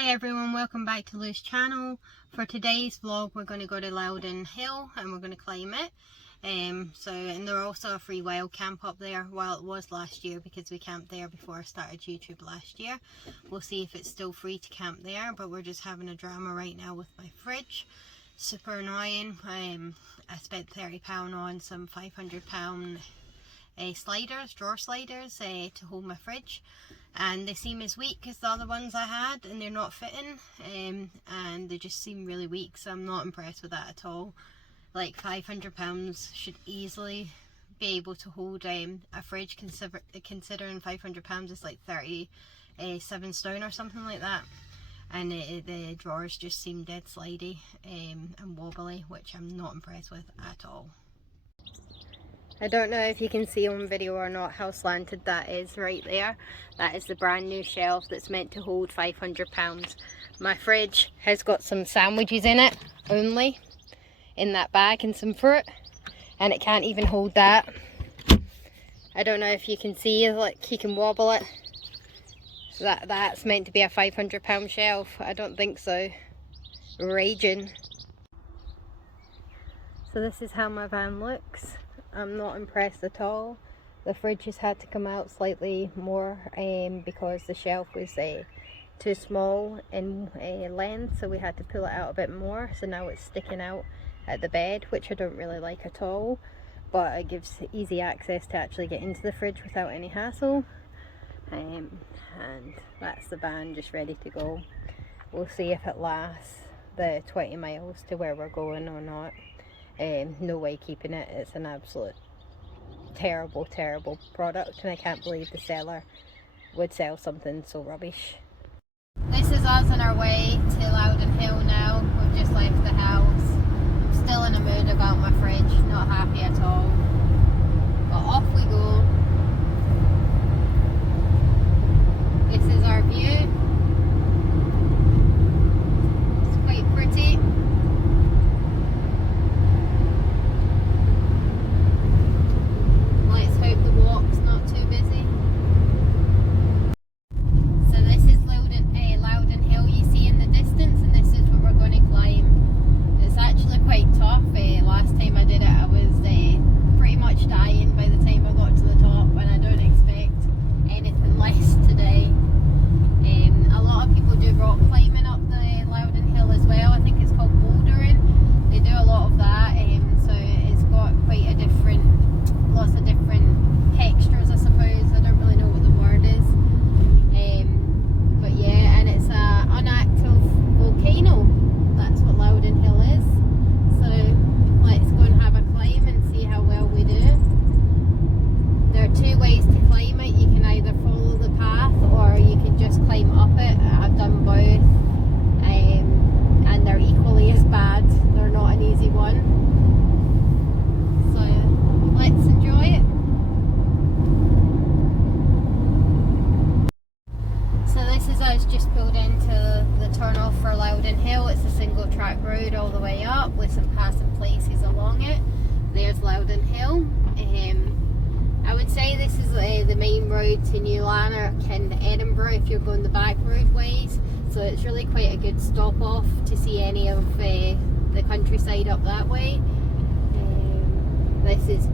Hi everyone, welcome back to Lou's channel. For today's vlog we're going to go to Loudoun Hill and we're going to climb it. And there's also a free wild camp up there. Well, it was last year because we camped there before I started YouTube last year. We'll see if it's still free to camp there, but we're just having a drama right now with my fridge. Super annoying. I spent £30 on some £500 sliders, drawer sliders to hold my fridge, and they seem as weak as the other ones I had, and they're not fitting, and they just seem really weak, so I'm not impressed with that at all. Like £500 should easily be able to hold a fridge, considering £500 is like 37 stone or something like that, and the drawers just seem dead slidey and wobbly, which I'm not impressed with at all. I don't know if you can see on video or not how slanted that is right there. That is the brand new shelf that's meant to hold £500. My fridge has got some sandwiches in it only, in that bag, and some fruit, and it can't even hold that. I don't know if you can see, like, you can wobble it. That's meant to be a £500 shelf. I don't think so. Raging. So this is how my van looks. I'm not impressed at all. The fridge has had to come out slightly more because the shelf was too small in length, so we had to pull it out a bit more, so now it's sticking out at the bed, which I don't really like at all, but it gives easy access to actually get into the fridge without any hassle. And that's the van just ready to go. We'll see if it lasts the 20 miles to where we're going or not. No way keeping it. It's an absolute terrible product, and I can't believe the seller would sell something so rubbish. This is us on our way to Loudoun Hill now. We've just left the house. I'm still in a mood about my fridge, not happy at all, but off we go. This is our view. It's quite pretty. Just pulled into the turn off for Loudoun Hill. It's a single track road all the way up with some passing places along it. There's Loudoun Hill. I would say this is the main road to New Lanark and Edinburgh if you're going the back road ways, so it's really quite a good stop off to see any of the countryside up that way.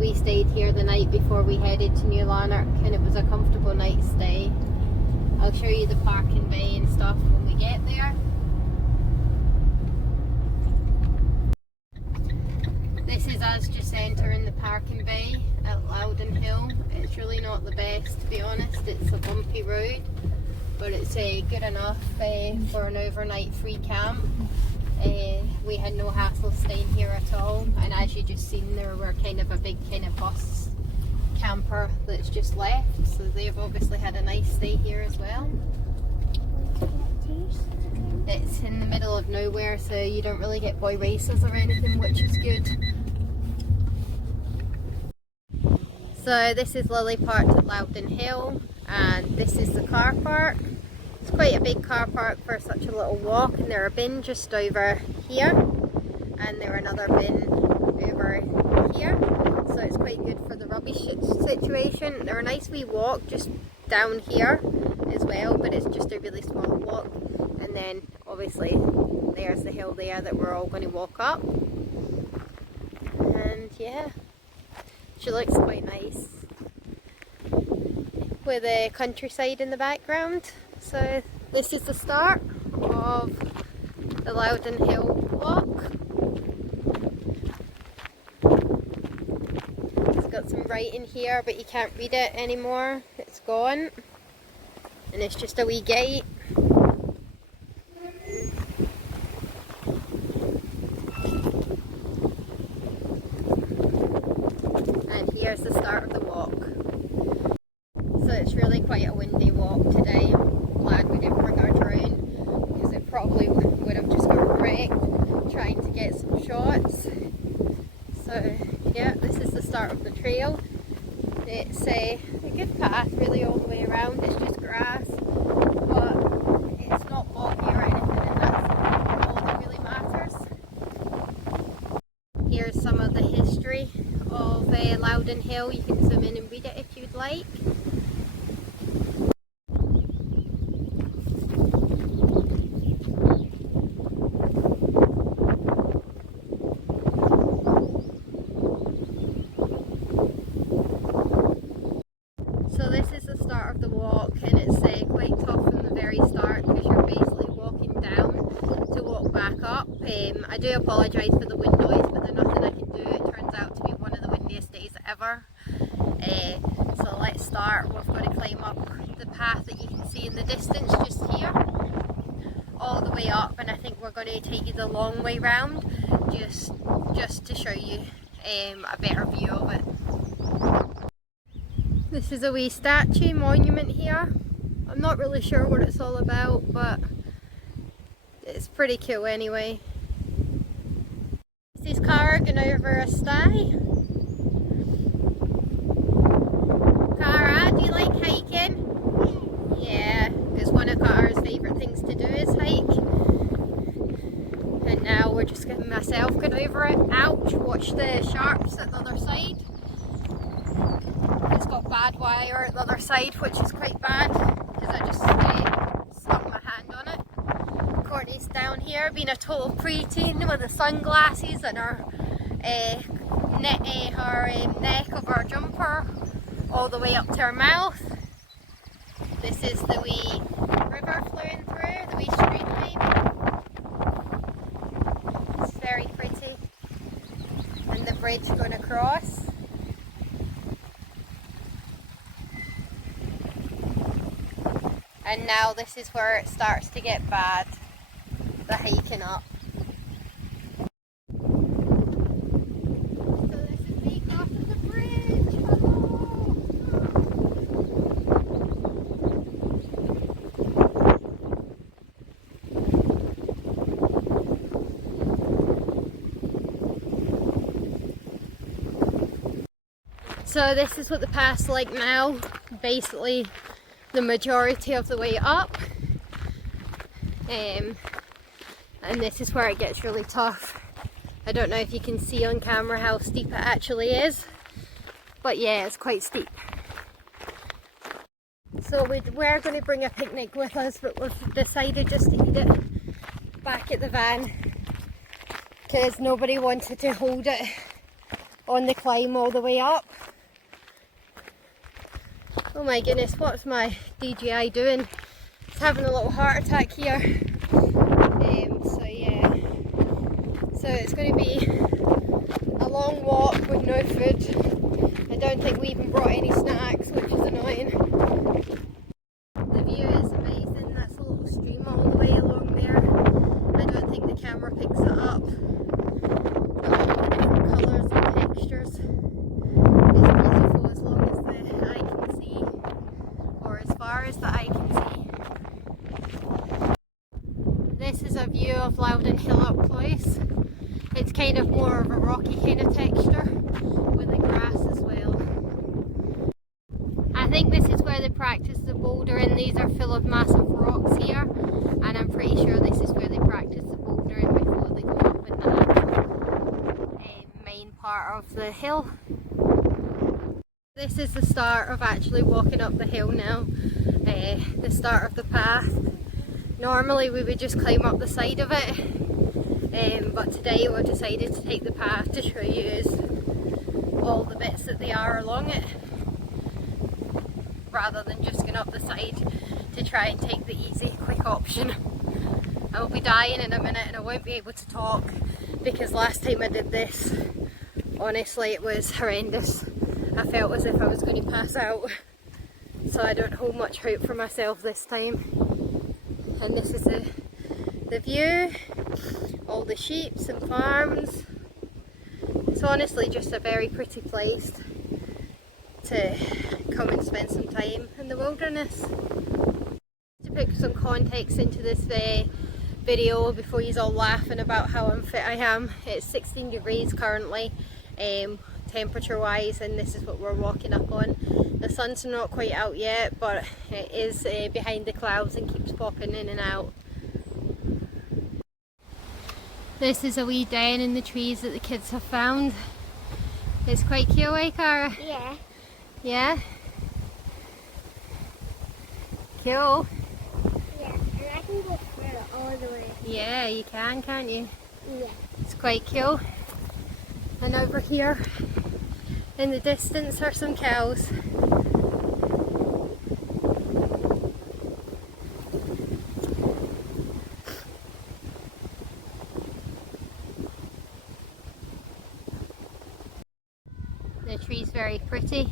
We stayed here the night before we headed to New Lanark, and it was a comfortable night's stay. I'll show you the parking bay and stuff when we get there. This is us just entering the parking bay at Loudoun Hill. It's really not the best, to be honest. It's a bumpy road, but it's good enough for an overnight free camp. We had no hassle staying here at all, and as you just seen, there were kind of a big bus camper that's just left, so they've obviously had a nice stay here as well. It's in the middle of nowhere, so you don't really get boy races or anything, which is good. So this is Lily parked at Loudoun Hill, and this is the car park. It's quite a big car park for such a little walk, and there are bins just over here, and there are another bin over here. So it's quite good for the rubbish situation. They're a nice wee walk just down here as well, but it's just a really small walk. And then obviously there's the hill there that we're all going to walk up. And yeah, she looks quite nice with the countryside in the background. So this is the start of the Loudoun Hill walk. It's got some writing here, but you can't read it anymore. It's gone. And it's just a wee gate. And here's the start of the walk. So it's really quite a windy walk today. I'm glad we didn't bring our drone, because it probably would have just got wrecked trying to get some shots. So yeah, this is the start of the trail. It's a good path really all the way around. It's just grass, but it's not boggy or anything, and that's all that really matters. Here's some of the history of Loudoun Hill. You can zoom in and read it if you'd like. So this is the start of the walk, and it's quite tough from the very start because you're basically walking down to walk back up. I do apologise for the wind noise, but there's nothing I can do. It turns out to be one of the windiest days ever. So let's start. We've got to climb up the path that you can see in the distance just here, all the way up, and I think we're going to take you the long way round just to show you a better view of it. This is a wee statue monument here. I'm not really sure what it's all about, but it's pretty cool anyway. This is Cara going over a stye. Cara, do you like hiking? Yeah, it's one of Cara's favourite things to do is hike. And now we're just getting myself going over it. Ouch, watch the sharps at the other side. It's got bad wire at the other side, which is quite bad because I just stuck my hand on it. Courtney's down here being a total preteen with the sunglasses and her neck of her jumper all the way up to her mouth. This is the wee river flowing through, the wee stream maybe. It's very pretty. And the bridge going across. And now this is where it starts to get bad, the hiking up. So this is me crossing the bridge. So this is what the path's like now, basically the majority of the way up, and this is where it gets really tough. I don't know if you can see on camera how steep it actually is, but yeah, it's quite steep. So we're going to bring a picnic with us, but we've decided just to eat it back at the van because nobody wanted to hold it on the climb all the way up. Oh my goodness, what's my DJI doing? It's having a little heart attack here. So yeah, so it's going to be a long walk with no food. I don't think we even brought any snacks, which is annoying. The view is amazing. That's a little stream all the way along there. I don't think the camera picks it up. But all the different colours and textures. It's beautiful as long as the eye can see, or as far as the eye can see. This is a view of Loudoun Hill up close. It's kind of more of a rocky kind of texture with the grass as well. I think this is where they practice the bouldering. These are full of massive rocks here, and I'm pretty sure this is where they practice the bouldering before they go up in the main part of the hill. This is the start of actually walking up the hill now, the start of the path. Normally we would just climb up the side of it, but today we decided to take the path to show you all the bits that they are along it, rather than just going up the side to try and take the easy, quick option. I will be dying in a minute and I won't be able to talk, because last time I did this, honestly it was horrendous. I felt as if I was going to pass out, so I don't hold much hope for myself this time. And this is the view, all the sheep and farms. It's honestly just a very pretty place to come and spend some time in the wilderness. To put some context into this video before you're all laughing about how unfit I am, it's 16 degrees currently, temperature wise, and this is what we're walking up on. The sun's not quite out yet, but it is behind the clouds and keeps popping in and out. This is a wee den in the trees that the kids have found. It's quite cute, eh, Cara? Yeah. Yeah? Cool. Yeah, and I can go through it all the way. Yeah, you can, can't you? Yeah. It's quite cool. And over here in the distance are some cows. The tree's very pretty.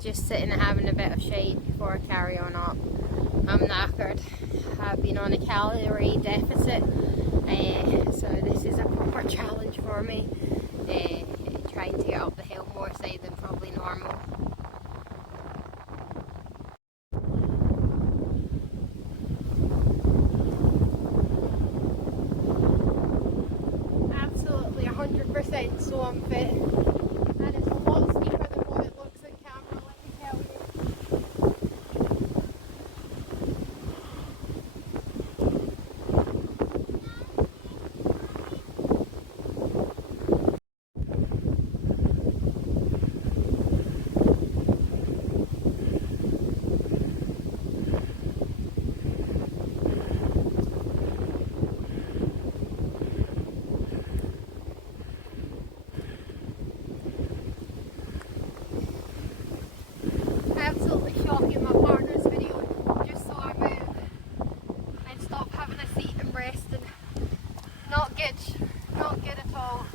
Just sitting and having a bit of shade before I carry on up. I'm knackered. I've been on a calorie deficit, so this is a proper challenge for me. Trying to get up the hill more so than probably normal. Absolutely 100% so unfit. And it's a lot steeper than what it looks on camera, let me tell you. Absolutely shocking my partner's video, just so I move and stop having a seat and rest, and not good at all.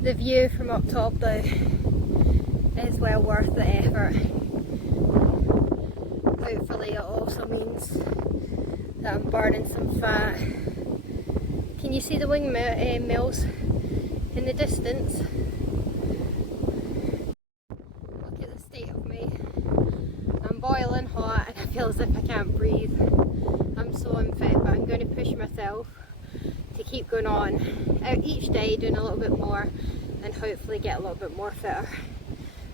The view from up top though is well worth the effort. Hopefully it also means that I'm burning some fat. Can you see the windmills in the distance? Boiling hot and I feel as if I can't breathe. I'm so unfit, but I'm going to push myself to keep going on out each day, doing a little bit more and hopefully get a little bit more fitter.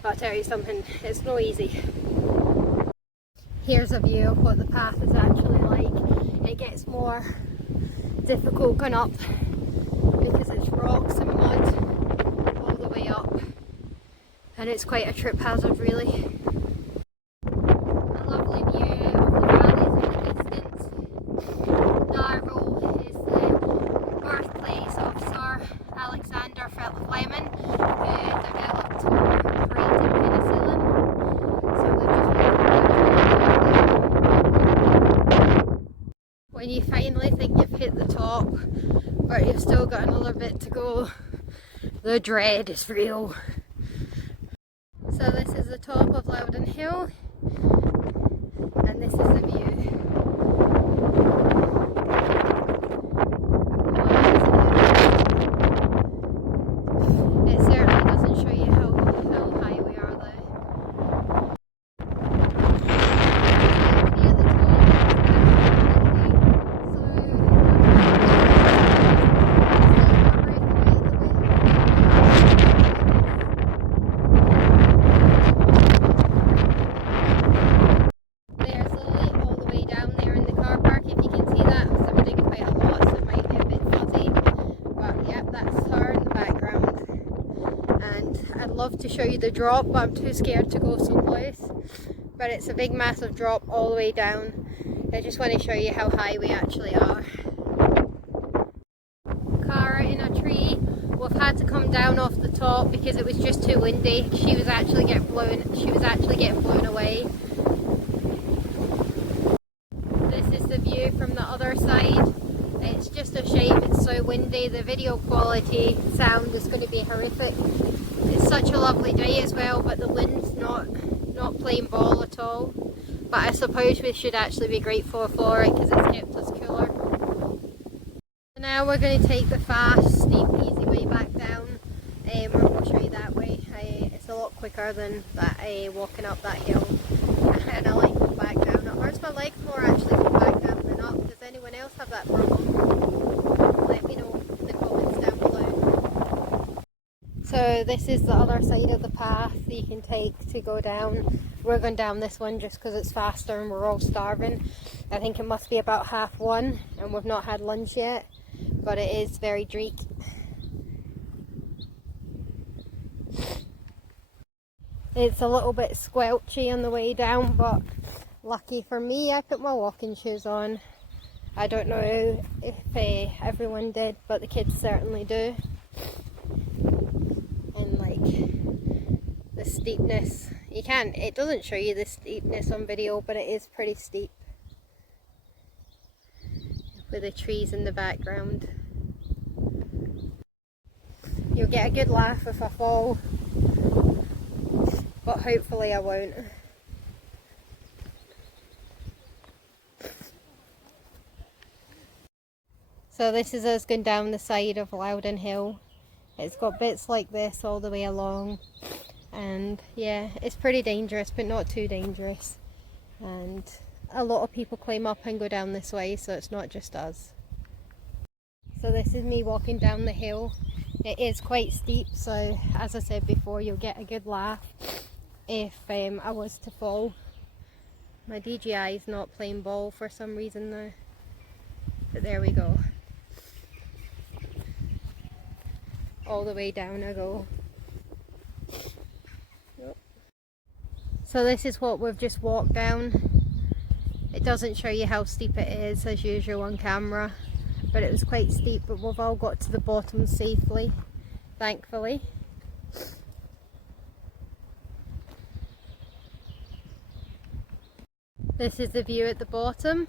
But I'll tell you something, it's no easy. Here's a view of what the path is actually like. It gets more difficult going up because it's rocks and mud all the way up, and it's quite a trip hazard really. When you finally think you've hit the top, but you've still got another bit to go, the dread is real. So this is the top of Loudoun Hill, and this is the view. It certainly doesn't show you how high we are though. Love to show you the drop, but I'm too scared to go so close. but it's a big massive drop all the way down. I just want to show you how high we actually are. Car in a tree. We've had to come down off the top because it was just too windy. She was actually getting blown away. This is the view from the other side. It's just a shame it's so windy. The video quality sound is going to be horrific. It's such a lovely day as well, but the wind's not playing ball at all. But I suppose we should actually be grateful for it because it's kept us cooler. Now we're going to take the fast, steep, easy way back down. We'll show you that way. It's a lot quicker than that walking up that hill. And I like going back down. It hurts my legs more actually going back down than up. Does anyone else have that problem? Let me know in the comments down below. So this is the other side of the path that you can take to go down. We're going down this one just because it's faster and we're all starving. I think it must be about 1:30 and we've not had lunch yet, but it is very dreek. It's a little bit squelchy on the way down, but lucky for me I put my walking shoes on. I don't know if everyone did, but the kids certainly do. And like the steepness, it doesn't show you the steepness on video, but it is pretty steep with the trees in the background. You'll get a good laugh if I fall, but hopefully I won't. So this is us going down the side of Loudoun Hill. It's got bits like this all the way along, and yeah, it's pretty dangerous but not too dangerous, and a lot of people climb up and go down this way, so it's not just us. So this is me walking down the hill. It is quite steep, so as I said before, you'll get a good laugh if I was to fall. My DJI is not playing ball for some reason now, but there we go. All the way down I go. Yep. So this is what we've just walked down. It doesn't show you how steep it is as usual on camera, but it was quite steep, but we've all got to the bottom safely, thankfully. This is the view at the bottom.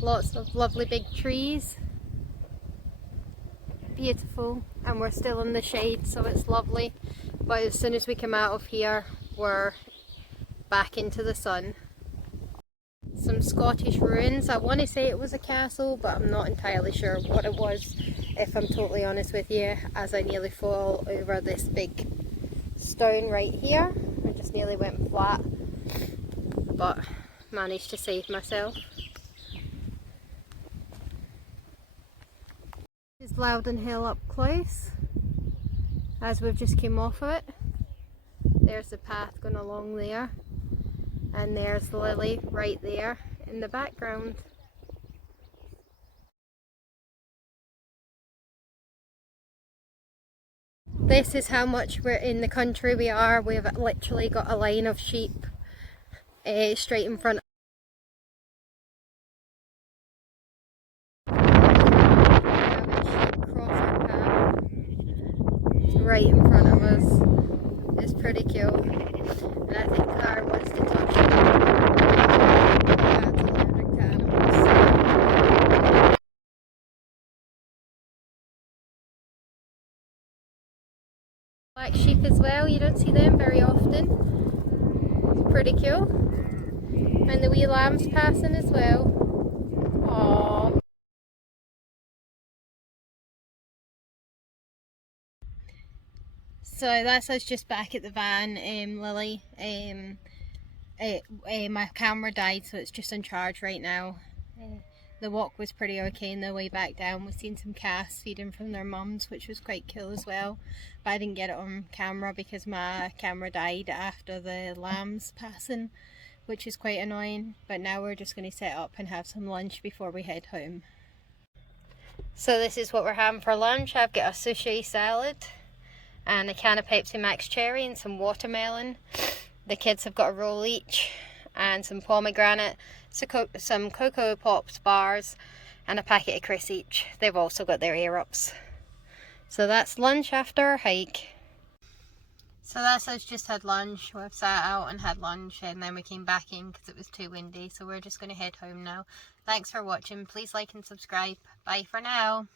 Lots of lovely big trees. Beautiful, and we're still in the shade, so it's lovely, but as soon as we come out of here we're back into the sun. Some Scottish ruins. I want to say it was a castle, but I'm not entirely sure what it was, if I'm totally honest with you, as I nearly fell over this big stone right here. I just nearly went flat, but managed to save myself. This is Loudoun Hill up close, as we've just came off of it. There's the path going along there, and there's Lily right there in the background. This is how much we're in the country we are. We've literally got a line of sheep straight in front. Right in front of us. It's pretty cool, and I think Car wants to touch it. Black sheep as well, you don't see them very often. It's pretty cool. And the wee lambs passing as well. Aww. So that's us just back at the van, Lily. My camera died, so it's just on charge right now. The walk was pretty okay, and the way back down we've seen some calves feeding from their mums, which was quite cool as well. But I didn't get it on camera because my camera died after the lambs passing, which is quite annoying. But now we're just going to set up and have some lunch before we head home. So this is what we're having for lunch. I've got a sushi salad and a can of Pepsi Max Cherry and some watermelon. The kids have got a roll each and some pomegranate, some Cocoa Pops bars and a packet of crisps each. They've also got their ear ups. So that's lunch after our hike. So that's us just had lunch. We've sat out and had lunch and then we came back in because it was too windy. So we're just going to head home now. Thanks for watching. Please like and subscribe. Bye for now.